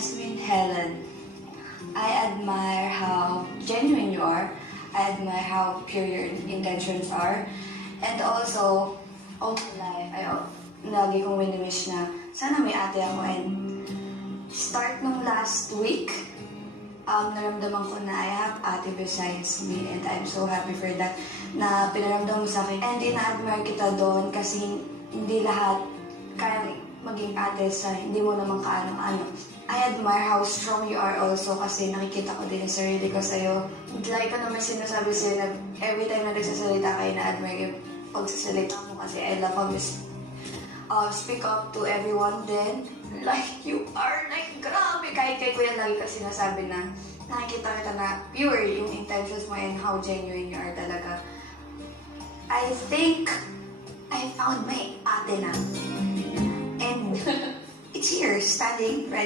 Jasmine Helen. I admire how genuine you are. I admire how pure your intentions are. And also, all my life, lagi kong wini-wish na sana may ate ako. And start nung last week, naramdaman ko na I have ate besides me. And I'm so happy for that na pinaramdam mo sa akin. And ina-admire kita doon kasi hindi lahat kaya maging ate sa hindi mo naman kaano-ano. I admire how strong you are also kasi nakikita ko din yung sarili ko sa'yo. Like ko naman sinasabi sa'yo na every time na nagsasalita kayo na-admire yung pagsasalita mo kasi I love how you speak up to everyone then. Like you are like grabe. Kahit kay Kuya lagi ka sinasabi na nakikita kita na pure yung intentions mo and how genuine you are talaga. I think I found my ate na. And it's here, standing right